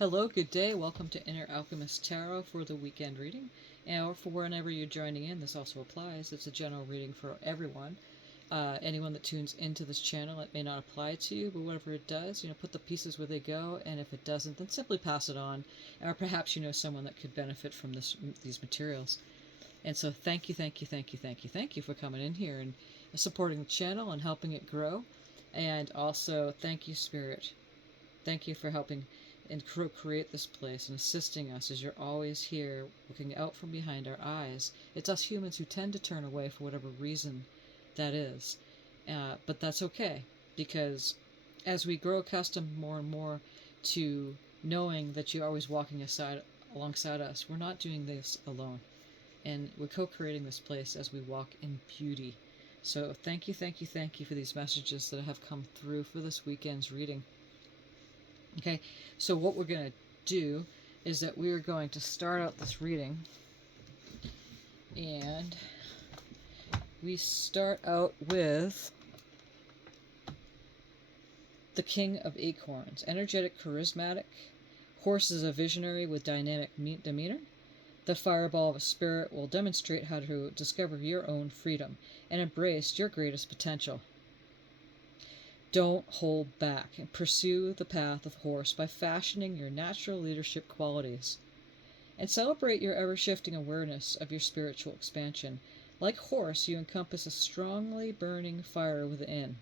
Hello, good day. Welcome to Inner Alchemist Tarot for the weekend reading. And for whenever you're joining in, this also applies. It's a general reading for everyone. Anyone that tunes into this channel, it may not apply to you, but whatever it does, put the pieces where they go. And if it doesn't, then simply pass it on. Or perhaps you know someone that could benefit from these materials. And so thank you, thank you, thank you, thank you, thank you for coming in here and supporting the channel and helping it grow. And also, thank you, Spirit. Thank you for helping and create this place and assisting us as you're always here, looking out from behind our eyes. It's us humans who tend to turn away for whatever reason that is. But that's okay, because as we grow accustomed more and more to knowing that you're always walking alongside us, we're not doing this alone. And we're co-creating this place as we walk in beauty. So thank you, thank you, thank you for these messages that have come through for this weekend's reading. Okay, so what we're going to do is that we're going to start out this reading, and we start out with the King of Acorns. Energetic, charismatic. Horse is a visionary with dynamic demeanor. The fireball of a spirit will demonstrate how to discover your own freedom and embrace your greatest potential. Don't hold back and pursue the path of horse by fashioning your natural leadership qualities. And celebrate your ever-shifting awareness of your spiritual expansion. Like horse, you encompass a strongly burning fire within.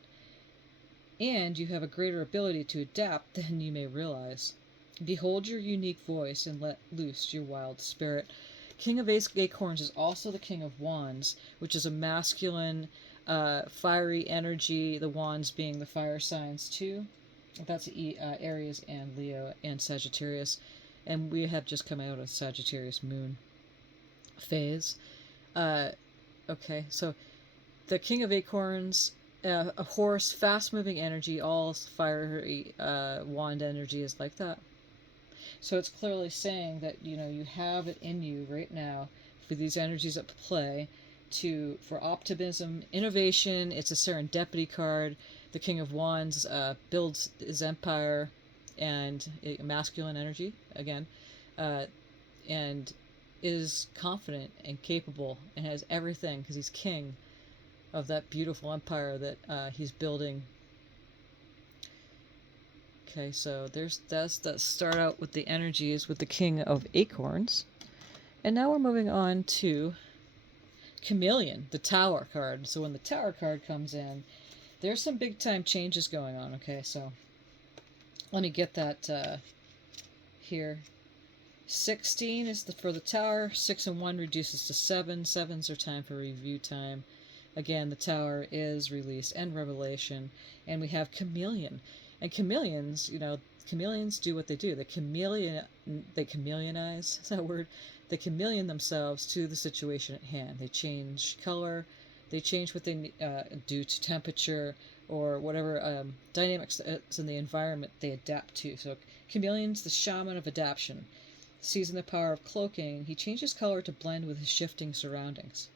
And you have a greater ability to adapt than you may realize. Behold your unique voice and let loose your wild spirit. King of Acorns is also the King of Wands, which is a masculine, fiery energy, the wands being the fire signs too. That's Aries and Leo and Sagittarius. And we have just come out of Sagittarius moon phase. Okay, so the King of Acorns, a horse, fast-moving energy, all fiery wand energy is like that. So it's clearly saying that, you have it in you right now for these energies at play for optimism, innovation. It's a serendipity card. The King of Wands builds his empire and masculine energy again, and is confident and capable and has everything because he's king of that beautiful empire that he's building. Okay, so that's that start out with the energies with the King of Acorns. And now we're moving on to Chameleon, the Tower card. So when the Tower card comes in, there's some big time changes going on. Okay, so let me get that here. 16 is for the Tower. 6 and 1 reduces to 7. 7s are time for review time. Again, the Tower is release and revelation. And we have Chameleon. And chameleons, chameleons do what they do. They chameleonize, is that a word? They chameleon themselves to the situation at hand. They change color. They change what they do to temperature or whatever dynamics that's in the environment they adapt to. So chameleon's the shaman of adaptation. Seizing the power of cloaking, he changes color to blend with his shifting surroundings.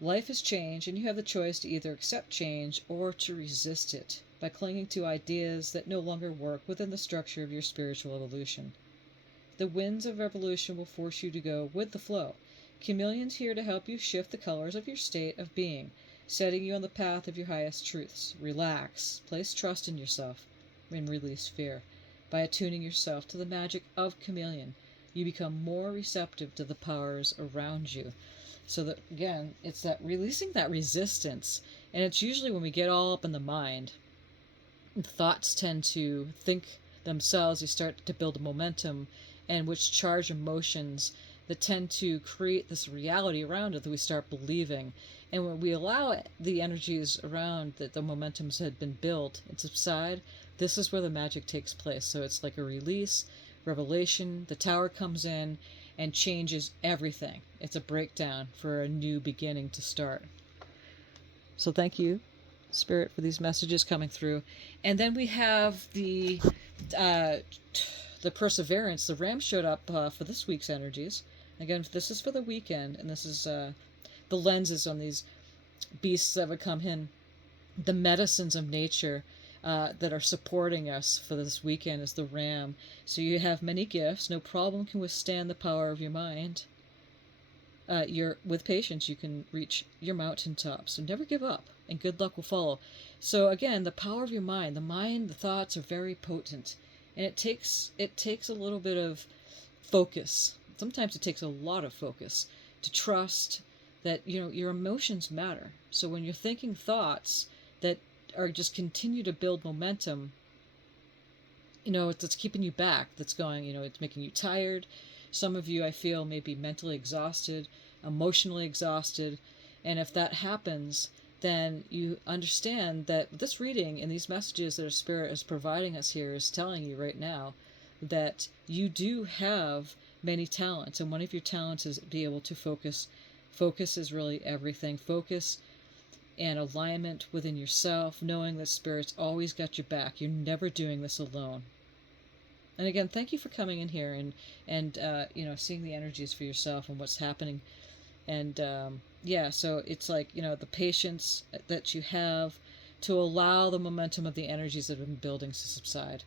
Life is change, and you have the choice to either accept change or to resist it by clinging to ideas that no longer work within the structure of your spiritual evolution. The winds of revolution will force you to go with the flow. Chameleon's here to help you shift the colors of your state of being, setting you on the path of your highest truths. Relax, place trust in yourself, and release fear. By attuning yourself to the magic of Chameleon, you become more receptive to the powers around you. So that, again, it's that releasing that resistance. And it's usually when we get all up in the mind, thoughts tend to think themselves. You start to build a momentum, and which charge emotions that tend to create this reality around it that we start believing. And when we allow the energies around that the momentums had been built and subside, this is where the magic takes place. So it's like a release, revelation. The Tower comes in and changes everything. It's a breakdown for a new beginning to start. So thank you, Spirit, for these messages coming through. And then we have the Perseverance. The Ram showed up for this week's energies. Again, this is for the weekend, and this is the lenses on these beasts that would come in. The medicines of nature that are supporting us for this weekend is the Ram. So you have many gifts. No problem can withstand the power of your mind. With patience, you can reach your mountaintop. So never give up, and good luck will follow. So again, the power of your mind. The thoughts are very potent, and it takes a little bit of focus. Sometimes it takes a lot of focus to trust that your emotions matter. So when you're thinking thoughts that are just continue to build momentum, it's keeping you back, that's going, it's making you tired. Some of you, I feel, may be mentally exhausted, emotionally exhausted. And if that happens, then you understand that this reading and these messages that our Spirit is providing us here is telling you right now that you do have many talents. And one of your talents is be able to focus. Focus is really everything. Focus and alignment within yourself, knowing that Spirit's always got your back. You're never doing this alone. And again, thank you for coming in here and seeing the energies for yourself and what's happening. And so it's like, the patience that you have to allow the momentum of the energies that have been building to subside.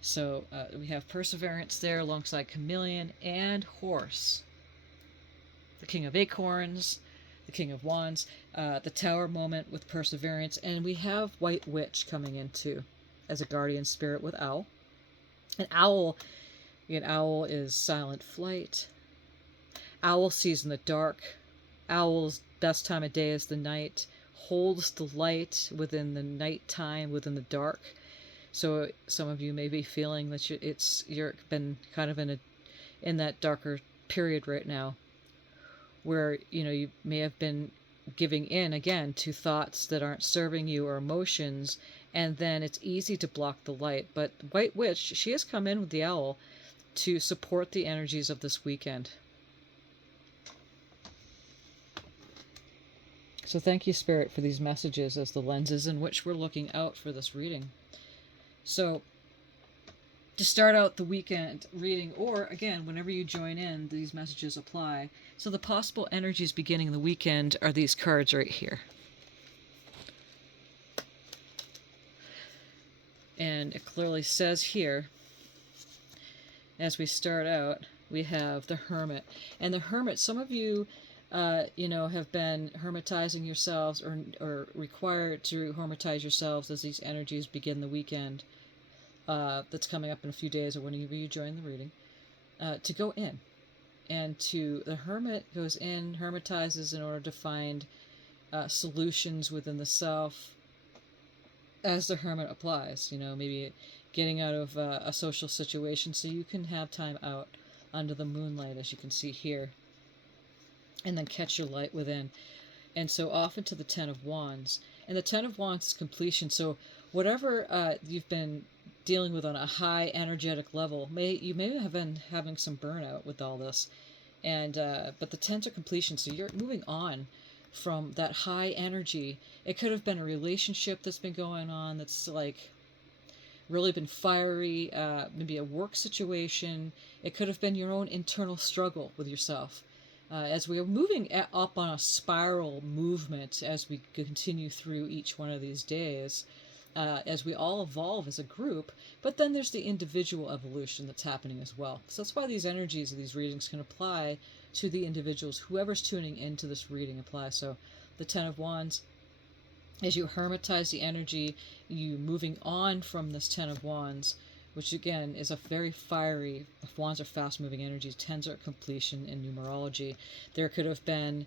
So we have perseverance there alongside chameleon and horse. The King of Acorns, the King of Wands, the Tower moment with perseverance, and we have White Witch coming in too as a guardian spirit with Owl. An owl is silent flight. Owl sees in the dark. Owl's best time of day is the night. Holds the light within the nighttime, within the dark. So some of you may be feeling that you're been kind of in that darker period right now, where you may have been giving in again to thoughts that aren't serving you or emotions, and then it's easy to block the light. But White Witch, she has come in with the owl to support the energies of this weekend. So thank you, Spirit, for these messages as the lenses in which we're looking out for this reading. So to start out the weekend reading, or again, whenever you join in, these messages apply. So the possible energies beginning the weekend are these cards right here. And it clearly says here, as we start out, we have the Hermit. And the Hermit, some of you, have been hermetizing yourselves or required to hermetize yourselves as these energies begin the weekend. That's coming up in a few days, or whenever you join the reading, to go in. And the Hermit goes in, hermetizes in order to find solutions within the self as the Hermit applies. Maybe getting out of a social situation so you can have time out under the moonlight, as you can see here, and then catch your light within. And so off into the Ten of Wands. And the Ten of Wands is completion. So whatever you've been dealing with on a high energetic level, you may have been having some burnout with all this, and but the Tens are completion. So you're moving on from that high energy. It could have been a relationship that's been going on that's like really been fiery, maybe a work situation. It could have been your own internal struggle with yourself. As we are moving up on a spiral movement as we continue through each one of these days, as we all evolve as a group, but then there's the individual evolution that's happening as well. So that's why these energies of these readings can apply to the individuals. Whoever's tuning into this reading applies. So the Ten of Wands, as you hermetize the energy, you moving on from this Ten of Wands, which again is a very fiery, Wands are fast-moving energies, Tens are completion in numerology. There could have been,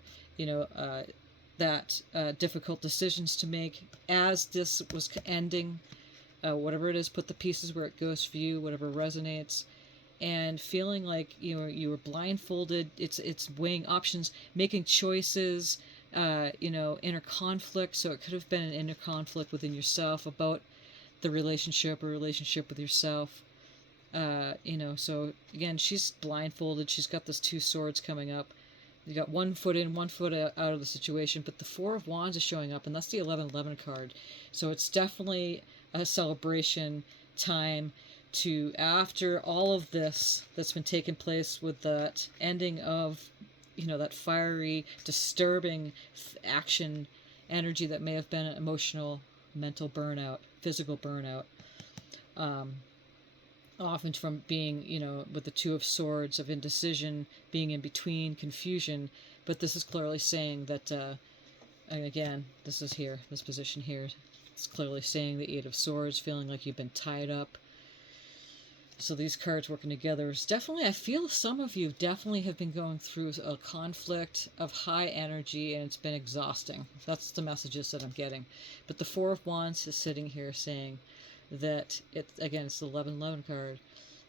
difficult decisions to make as this was ending. Whatever it is, put the pieces where it goes for you, whatever resonates, and feeling like you were blindfolded. It's weighing options, making choices, inner conflict. So it could have been an inner conflict within yourself about the relationship or relationship with yourself. So again, she's blindfolded. She's got this Two Swords coming up. You got 1 foot in, 1 foot out of the situation, but the Four of Wands is showing up, and that's the 1111 card. So it's definitely a celebration time to, after all of this that's been taking place with that ending of, that fiery, disturbing action energy that may have been emotional mental burnout, physical burnout. Often from being, with the Two of Swords of indecision, being in between, confusion. But this is clearly saying that, and again, this is here, this position here. It's clearly saying the Eight of Swords, feeling like you've been tied up. So these cards working together is definitely, I feel some of you definitely have been going through a conflict of high energy, and it's been exhausting. That's the messages that I'm getting. But the Four of Wands is sitting here saying that, again, it's the 1111 card,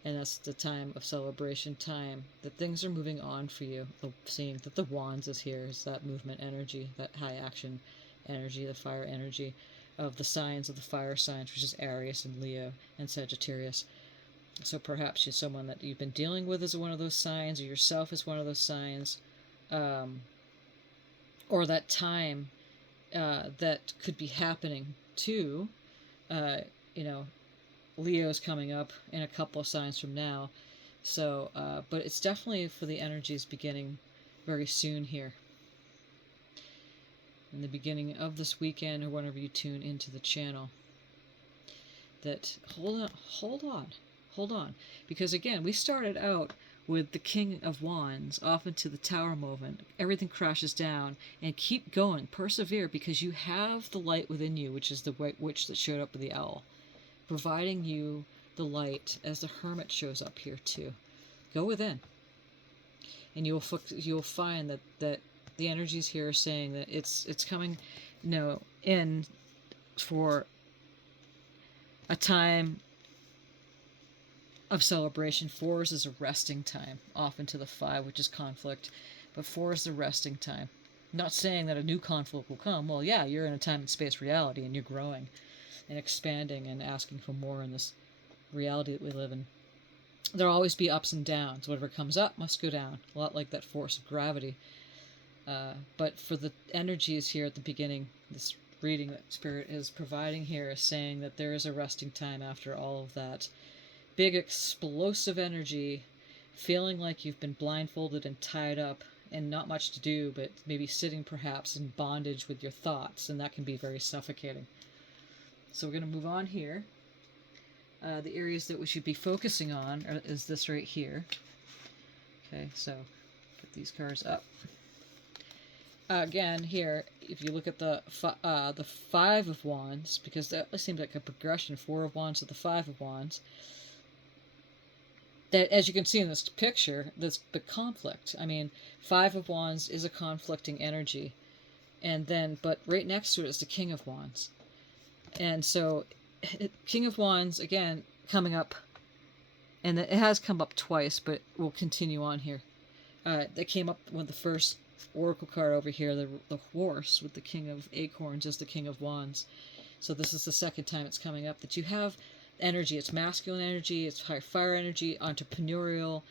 and that's the time of celebration, time that things are moving on for you. Seeing that the Wands is here is that movement energy, that high action energy, the fire energy of the signs of the fire signs, which is Aries and Leo and Sagittarius. So perhaps you're someone that you've been dealing with as one of those signs, or yourself as one of those signs, or that time that could be happening too. Leo's coming up in a couple of signs from now. So, but it's definitely for the energies beginning very soon here. In the beginning of this weekend, or whenever you tune into the channel. That, hold on. Because again, we started out with the King of Wands off into the Tower movement. Everything crashes down, and keep going, persevere, because you have the light within you, which is the White Witch that showed up with the owl, providing you the light as the Hermit shows up here too. Go within, and you'll find that the energies here are saying that it's coming, in for a time of celebration. Fours is a resting time, off into the Five, which is conflict, but four is the resting time. Not saying that a new conflict will come. Well, yeah, you're in a time and space reality, and you're growing and expanding and asking for more in this reality that we live in. There'll always be ups and downs. Whatever comes up must go down. A lot like that force of gravity. But for the energies here at the beginning, this reading that Spirit is providing here is saying that there is a resting time after all of that big explosive energy, feeling like you've been blindfolded and tied up and not much to do, but maybe sitting perhaps in bondage with your thoughts, and that can be very suffocating. So we're going to move on here. The areas that we should be focusing on is this right here. Okay, so put these cards up. Again, here, if you look at the Five of Wands, because that seems like a progression, Four of Wands to the Five of Wands, that, as you can see in this picture, this the conflict. I mean, Five of Wands is a conflicting energy, and then, but right next to it is the King of Wands. And so, King of Wands, again, coming up, and it has come up twice, but we'll continue on here. That came up with the first oracle card over here, the horse with the King of Acorns is the King of Wands. So this is the second time it's coming up, that you have energy. It's masculine energy, it's high fire energy, entrepreneurial,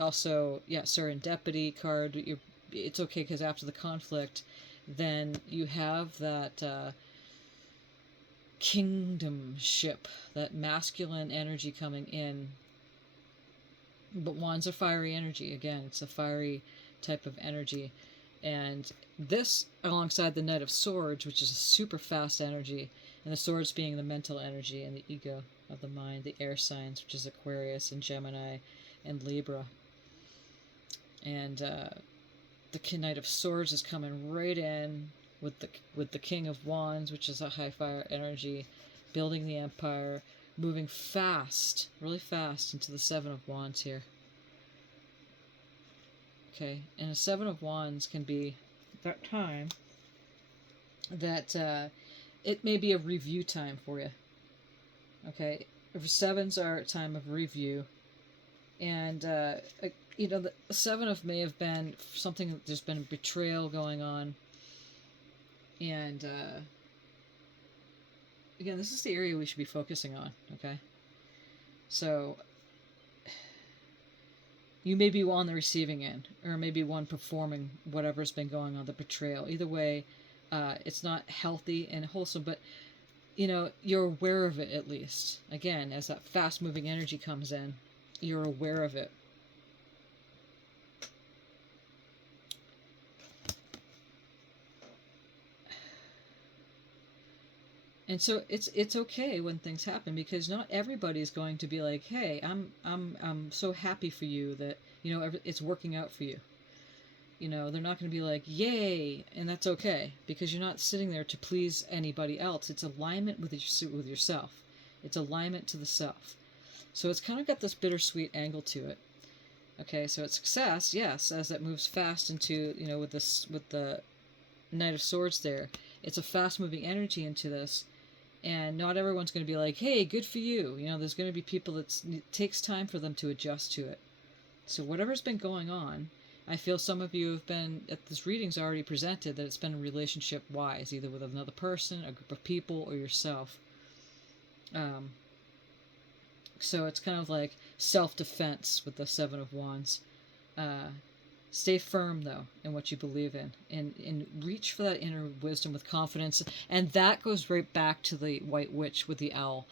also, yeah, serendipity card. It's okay, because after the conflict, then you have that kingdomship, that masculine energy coming in. But Wands are fiery energy. Again, it's a fiery type of energy. And this, alongside the Knight of Swords, which is a super fast energy, and the swords being the mental energy and the ego of the mind, the air signs, which is Aquarius and Gemini and Libra. And the Knight of Swords is coming right in with the King of Wands, which is a high fire energy, building the empire, moving fast, really fast, into the Seven of Wands here. Okay, and a Seven of Wands can be that time that it may be a review time for you. Okay, sevens are a time of review, and the Seven of may have been something. There's been betrayal going on, and again, this is the area we should be focusing on. Okay, so you may be on the receiving end, or maybe one performing whatever's been going on, the betrayal. Either way, it's not healthy and wholesome, but you're aware of it at least. Again, as that fast-moving energy comes in, you're aware of it. And so it's okay when things happen, because not everybody's going to be like, "Hey, I'm so happy for you that, it's working out for you." They're not going to be like, "Yay," and that's okay, because you're not sitting there to please anybody else. It's alignment with yourself. It's alignment to the self. So it's kind of got this bittersweet angle to it. Okay, so it's success, yes, as it moves fast into, with the Knight of Swords there. It's a fast-moving energy into this, and not everyone's going to be like, "Hey, good for you." There's going to be people that it takes time for them to adjust to it. So whatever's been going on, I feel some of you have been, at this reading's already presented, that it's been relationship-wise, either with another person, a group of people, or yourself. So it's kind of like self-defense with the Seven of Wands. Stay firm, though, in what you believe in, and reach for that inner wisdom with confidence. And that goes right back to the White Witch with the owl.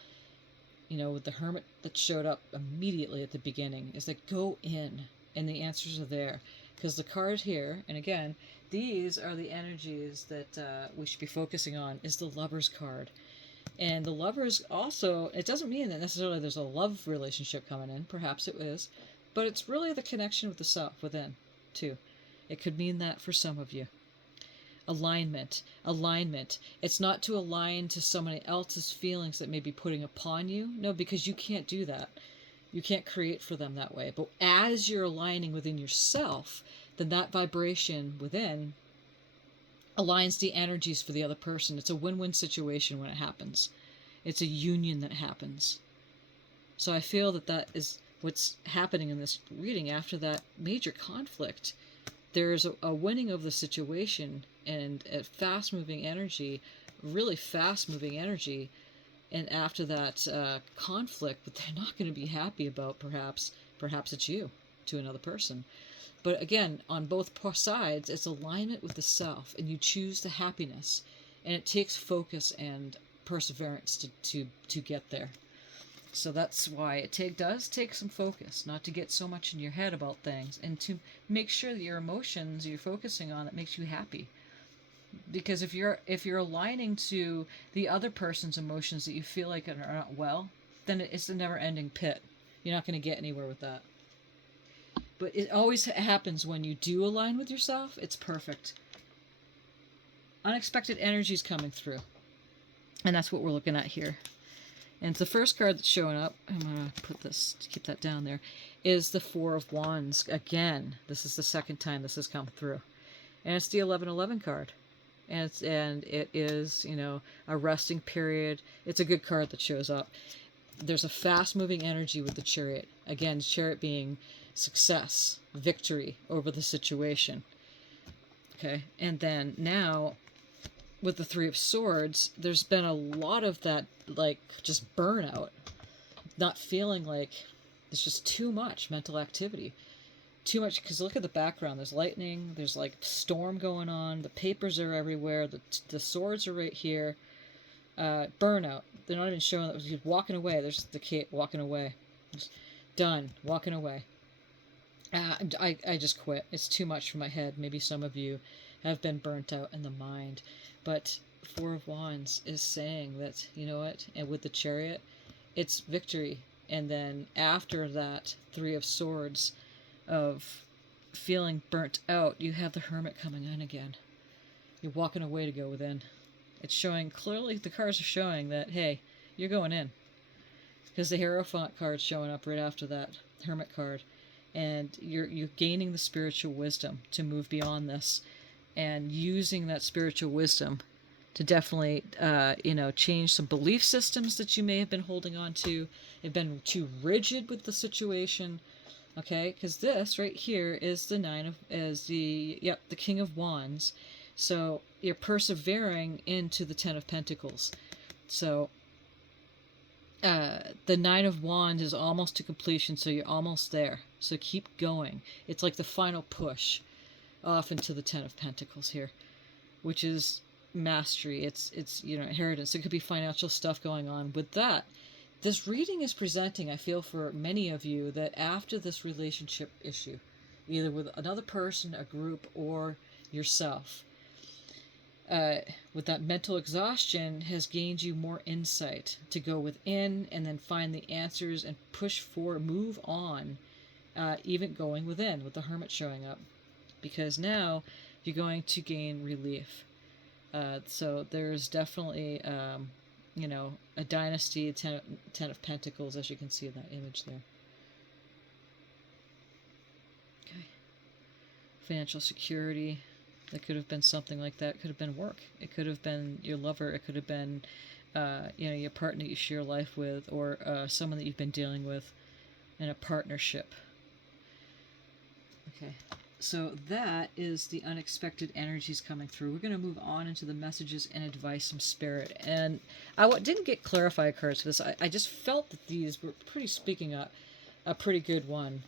With the hermit that showed up immediately at the beginning, is that go in, and the answers are there. Because the card here, and again, these are the energies that we should be focusing on, is the Lover's card. And the Lovers also, it doesn't mean that necessarily there's a love relationship coming in. Perhaps it is. But it's really the connection with the self within, too. It could mean that for some of you. Alignment. It's not to align to somebody else's feelings that may be putting upon you. No, because you can't do that. You can't create for them that way. But as you're aligning within yourself, then that vibration within aligns the energies for the other person. It's a win-win situation when it happens. It's a union that happens. So I feel that is what's happening in this reading after that major conflict. There's a winning of the situation, and a fast-moving energy, really fast-moving energy, and after that conflict that they're not going to be happy about, perhaps it's you to another person. But again, on both sides, it's alignment with the self, and you choose the happiness, and it takes focus and perseverance to get there. So that's why it does take some focus, not to get so much in your head about things, and to make sure that your emotions you're focusing on that makes you happy. Because if you're aligning to the other person's emotions that you feel like are not well, then it's a never-ending pit. You're not going to get anywhere with that. But it always happens when you do align with yourself. It's perfect. Unexpected energies coming through. And that's what we're looking at here. And the first card that's showing up, I'm going to put this to keep that down there, is the Four of Wands. Again, this is the second time this has come through. And it's the 1111 card. And it is, a resting period. It's a good card that shows up. There's a fast-moving energy with the Chariot. Again, Chariot being success, victory over the situation. Okay, and then now with the Three of Swords, there's been a lot of that, like, just burnout. Not feeling like there's just too much mental activity. Too much, because look at the background. There's lightning, there's like storm going on, the papers are everywhere, the swords are right here. Burnout. They're not even showing that. He's walking away. There's the Kate walking away. Just done. Walking away. I just quit. It's too much for my head. Maybe some of you have been burnt out in the mind. But Four of Wands is saying that, you know what, and with the Chariot, it's victory. And then after that, Three of Swords of feeling burnt out, you have the Hermit coming in again. You're walking away to go within. It's showing clearly, the cards are showing that, hey, you're going in. Because the Hierophant card's showing up right after that Hermit card. And you're gaining the spiritual wisdom to move beyond this. And using that spiritual wisdom to definitely, change some belief systems that you may have been holding on to. Have been too rigid with the situation. Okay, because this right here is the the King of Wands. So you're persevering into the Ten of Pentacles. So the Nine of Wands is almost to completion, so you're almost there. So keep going. It's like the final push off into the Ten of Pentacles here, which is mastery. It's inheritance. It could be financial stuff going on with that. This reading is presenting, I feel, for many of you, that after this relationship issue, either with another person, a group, or yourself, uh, with that mental exhaustion has gained you more insight to go within and then find the answers and push forward, move on, even going within with the hermit showing up, because now you're going to gain relief. So there's definitely, a dynasty, ten of Pentacles, as you can see in that image there. Okay. Financial security. That could have been something like that. It could have been work. It could have been your lover. It could have been, your partner that you share life with, or someone that you've been dealing with in a partnership. Okay. So that is the unexpected energies coming through. We're going to move on into the messages and advice from Spirit. And I didn't get clarified cards for this. I just felt that these were pretty speaking a pretty good one.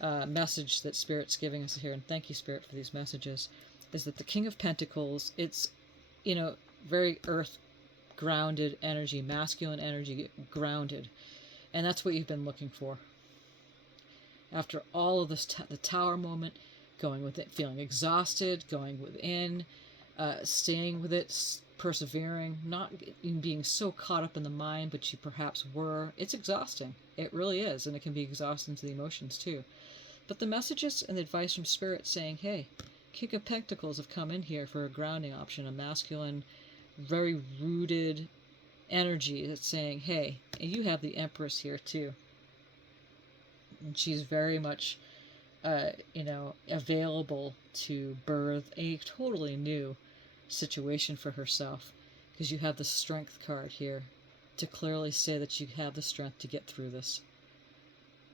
Message that Spirit's giving us here, and thank you, Spirit, for these messages, is that the King of Pentacles, it's, very earth grounded energy, masculine energy, grounded. And that's what you've been looking for. After all of this, the Tower moment, going with it, feeling exhausted, going within, staying with it, persevering, not being so caught up in the mind, but you perhaps were. It's exhausting. It really is, and it can be exhausting to the emotions too. But the messages and the advice from Spirit saying, hey, King of Pentacles have come in here for a grounding option, a masculine, very rooted energy that's saying, hey, and you have the Empress here too. And she's very much, available to birth a totally new situation for herself, because you have the Strength card here to clearly say that you have the strength to get through this,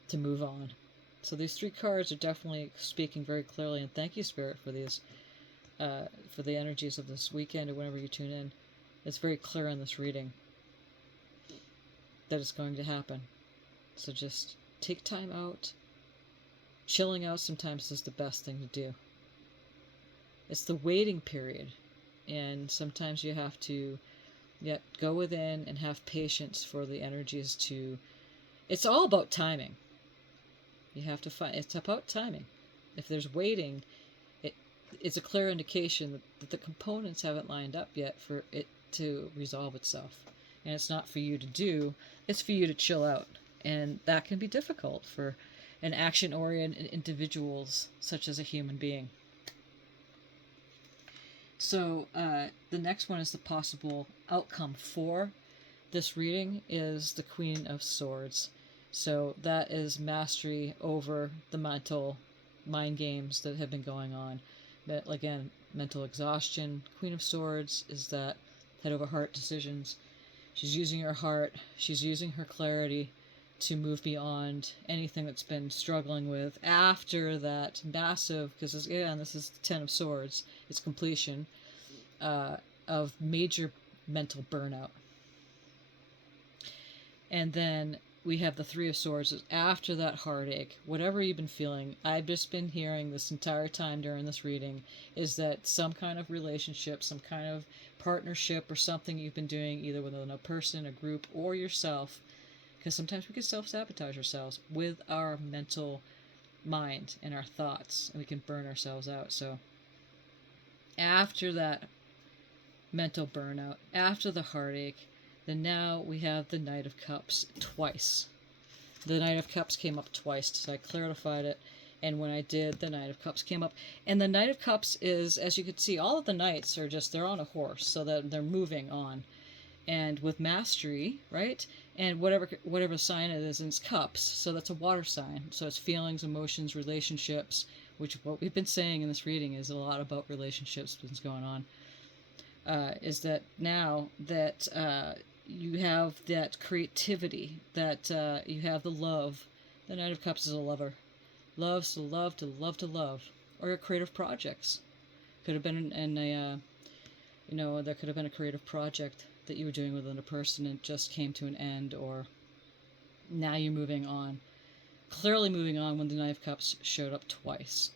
to move on. So these three cards are definitely speaking very clearly, and thank you, Spirit, for these, for the energies of this weekend or whenever you tune in. It's very clear in this reading that it's going to happen. So just take time out. Chilling out sometimes is the best thing to do. It's the waiting period, and sometimes you have to go within and have patience for the energies to... It's all about timing. You have to find... It's about timing. If there's waiting, it's a clear indication that the components haven't lined up yet for it to resolve itself. And it's not for you to do, it's for you to chill out. And that can be difficult for an action-oriented individuals such as a human being. So the next one is the possible outcome for this reading is the Queen of Swords. So that is mastery over the mental mind games that have been going on. But again, mental exhaustion. Queen of Swords is that head over heart decisions. She's using her heart. She's using her clarity to move beyond anything that's been struggling with after that massive, because again, this is the Ten of Swords, it's completion of major mental burnout. And then we have the Three of Swords. After that heartache, whatever you've been feeling, I've just been hearing this entire time during this reading, is that some kind of relationship, some kind of partnership or something you've been doing, either with another person, a group, or yourself, because sometimes we can self-sabotage ourselves with our mental mind and our thoughts, and we can burn ourselves out. So after that mental burnout, after the heartache, then now we have the Knight of Cups twice. The Knight of Cups came up twice, so I clarified it. And when I did, the Knight of Cups came up. And the Knight of Cups is, as you can see, all of the knights are just, they're on a horse, so that they're moving on. And with mastery, right? And whatever sign it is, and it's cups, so that's a water sign. So it's feelings, emotions, relationships, which what we've been saying in this reading is a lot about relationships that's going on. Is that now that you have that creativity, that you have the love. The Knight of Cups is a lover. Loves to love, to love to love. Or your creative projects. Could have been in a, there could have been a creative project that you were doing with another person and it just came to an end, or now you're moving on. Clearly moving on when the Knight of Cups showed up twice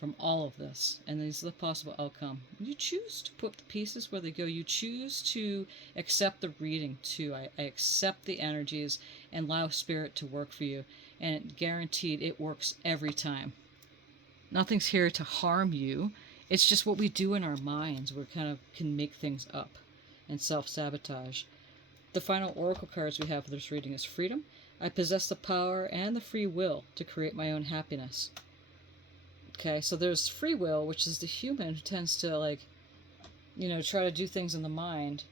from all of this. And this is the possible outcome. You choose to put the pieces where they go. You choose to accept the reading too. I accept the energies and allow Spirit to work for you. And guaranteed it works every time. Nothing's here to harm you. It's just what we do in our minds. We kind of can make things up and self-sabotage. The final oracle cards we have for this reading is Freedom. I possess the power and the free will to create my own happiness. Okay, so there's free will, which is the human who tends to, like, try to do things in the mind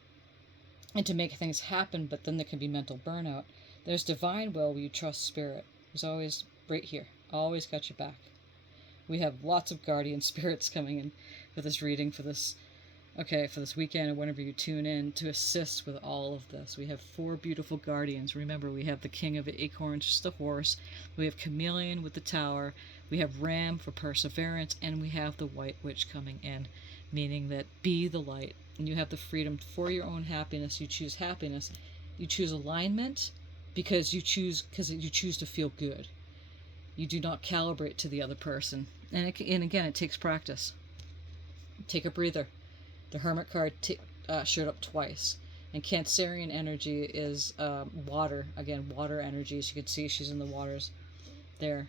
and to make things happen, but then there can be mental burnout. There's divine will, where you trust spirit. It's always right here. Always got your back. We have lots of guardian spirits coming in for this reading, for this weekend, or whenever you tune in, to assist with all of this. We have 4 beautiful guardians. Remember, we have the King of Acorns, just the horse. We have Chameleon with the Tower. We have Ram for perseverance. And we have the White Witch coming in, meaning that be the light. And you have the freedom for your own happiness. You choose happiness. You choose alignment because you choose to feel good. You do not calibrate to the other person. And again, it takes practice. Take a breather. The Hermit card showed up twice. And Cancerian energy is water. Again, water energy. As you can see, she's in the waters there.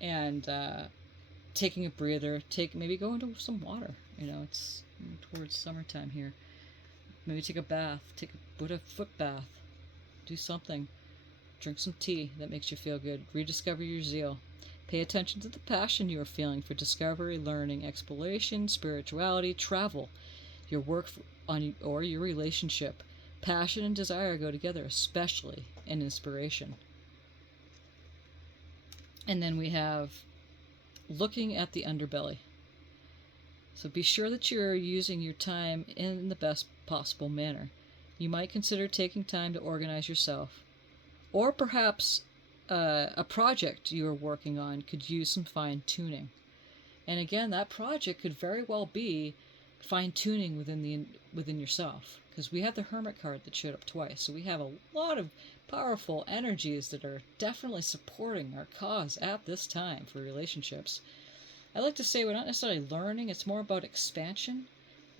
And taking a breather. Maybe go into some water. It's towards summertime here. Maybe take a bath. Put a foot bath. Do something. Drink some tea that makes you feel good. Rediscover your zeal. Pay attention to the passion you are feeling for discovery, learning, exploration, spirituality, travel, your work or your relationship. Passion and desire go together, especially in inspiration. And then we have looking at the underbelly. So be sure that you're using your time in the best possible manner. You might consider taking time to organize yourself. Or perhaps a project you are working on could use some fine-tuning. And again, that project could very well be fine-tuning within yourself. Because we have the Hermit card that showed up twice. So we have a lot of powerful energies that are definitely supporting our cause at this time for relationships. I like to say we're not necessarily learning. It's more about expansion.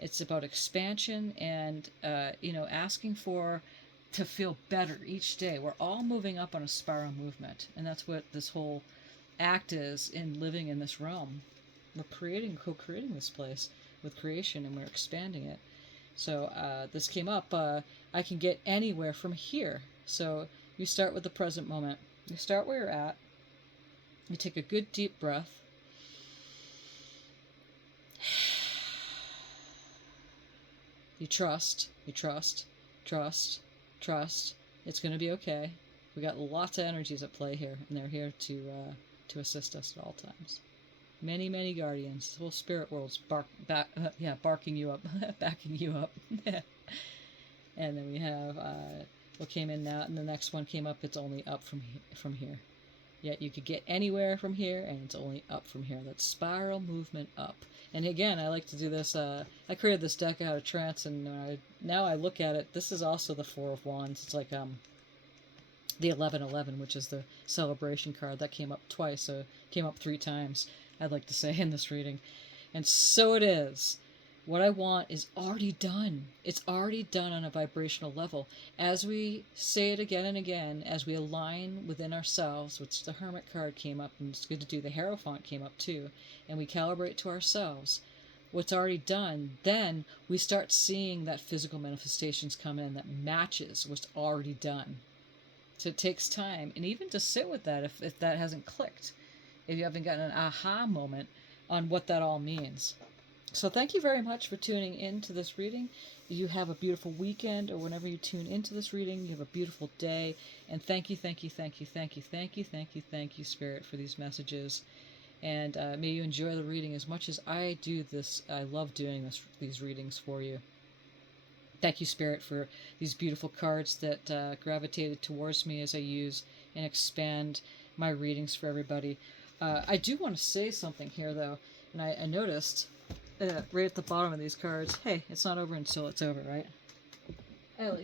It's about expansion and, asking to feel better each day. We're all moving up on a spiral movement, and that's what this whole act is in living in this realm. We're co-creating this place with creation, and we're expanding it. So this came up. I can get anywhere from here. So you start with the present moment. You start where you're at. You take a good deep breath. You trust. It's going to be okay. We got lots of energies at play here, and they're here to assist us at all times. Many, many guardians. The whole spirit world's barking you up, backing you up. And then we have what came in now, and the next one came up. It's only up from here. Yet you could get anywhere from here, and it's only up from here. That's spiral movement up. And again, I like to do this. I created this deck out of trance, and now I look at it. This is also the 4 of Wands. It's like the 1111, which is the celebration card. That came up twice, so it came up 3 times, I'd like to say, in this reading. And so it is. What I want is already done. It's already done on a vibrational level. As we say it again and again, as we align within ourselves, which the Hermit card came up, and it's good to do, the Hierophant came up too, and we calibrate to ourselves, what's already done, then we start seeing that physical manifestations come in that matches what's already done. So it takes time, and even to sit with that if that hasn't clicked, if you haven't gotten an aha moment on what that all means. So thank you very much for tuning in to this reading. You have a beautiful weekend, or whenever you tune into this reading, you have a beautiful day. And thank you, Spirit, for these messages. And may you enjoy the reading as much as I do this. I love doing these readings for you. Thank you, Spirit, for these beautiful cards that gravitated towards me as I use and expand my readings for everybody. I do want to say something here, though, and I noticed right at the bottom of these cards, hey, it's not over until it's over, right?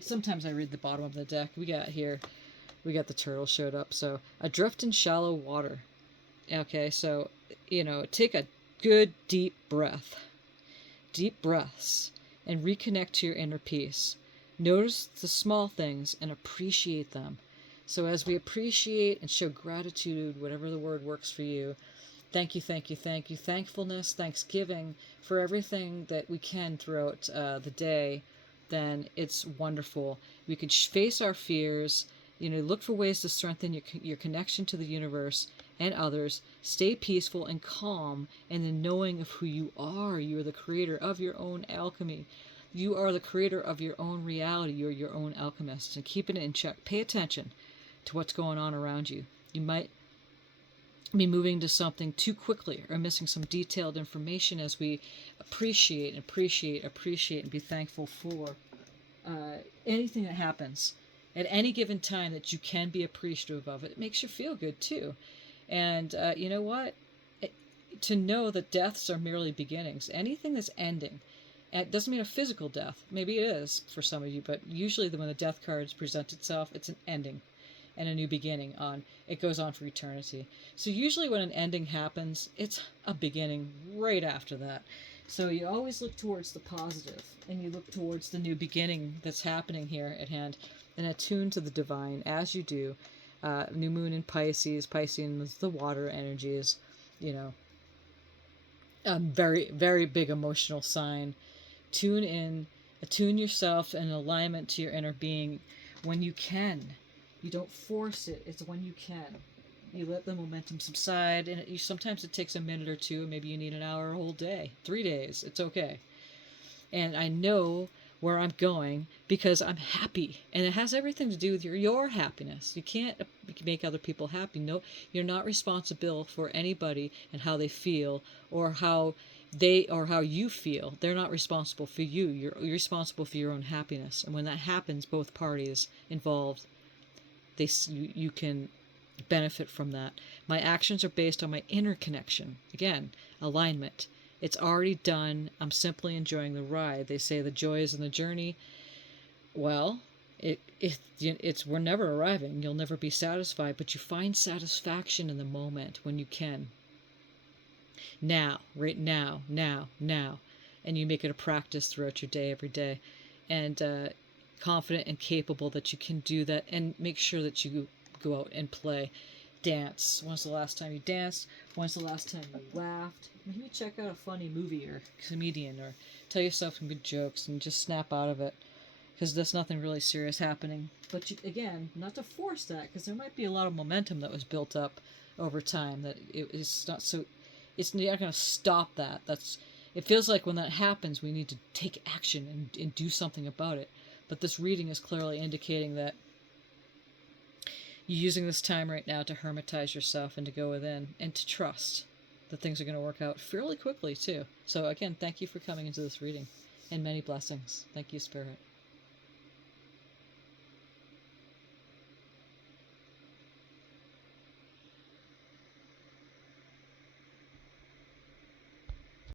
Sometimes I read the bottom of the deck. We got the turtle showed up, so adrift in shallow water. Okay, so, take a good deep breaths, and reconnect to your inner peace. Notice the small things and appreciate them. So as we appreciate and show gratitude, whatever the word works for you, Thank you, thank you, thank you. Thankfulness, thanksgiving for everything that we can throughout the day, then it's wonderful. We could face our fears, look for ways to strengthen your connection to the universe and others. Stay peaceful and calm in the knowing of who you are. You are the creator of your own alchemy. You are the creator of your own reality. You're your own alchemist. And keep it in check. Pay attention to what's going on around you. You might be moving to something too quickly or missing some detailed information as we appreciate and be thankful for anything that happens at any given time that you can be appreciative of. It makes you feel good too. And you know what? To know that deaths are merely beginnings. Anything that's ending. It doesn't mean a physical death. Maybe it is for some of you, but usually when the death cards present itself, it's an ending and a new beginning. It goes on for eternity. So usually when an ending happens, it's a beginning right after that. So you always look towards the positive, and you look towards the new beginning that's happening here at hand, and attune to the divine as you do. New moon in Pisces. Pisces is the water energies, a very, very big emotional sign. Tune in, attune yourself in alignment to your inner being when you can. You don't force it. It's when you can. You let the momentum subside, and sometimes it takes a minute or two. Maybe you need an hour, a whole day, 3 days. It's okay. And I know where I'm going because I'm happy, and it has everything to do with your happiness. You can't make other people happy. No, you're not responsible for anybody and how they feel, or how you feel. They're not responsible for you. You're responsible for your own happiness. And when that happens, both parties involved, you can benefit from that. My actions are based on my inner connection. Again, alignment. It's already done. I'm simply enjoying the ride. They say the joy is in the journey. Well, we're never arriving. You'll never be satisfied, but you find satisfaction in the moment when you can. Now, right now, and you make it a practice throughout your day, every day, and confident and capable that you can do that, and make sure that you go out and play. Dance. When's the last time you danced? When's the last time you laughed? Maybe check out a funny movie or comedian, or tell yourself some good jokes and just snap out of it, because there's nothing really serious happening. But again, not to force that, because there might be a lot of momentum that was built up over time that it's not so. You're not going to stop that. It feels like when that happens, we need to take action and do something about it. But this reading is clearly indicating that you're using this time right now to hermitize yourself and to go within and to trust that things are going to work out fairly quickly too. So again, thank you for coming into this reading, and many blessings. Thank you, Spirit.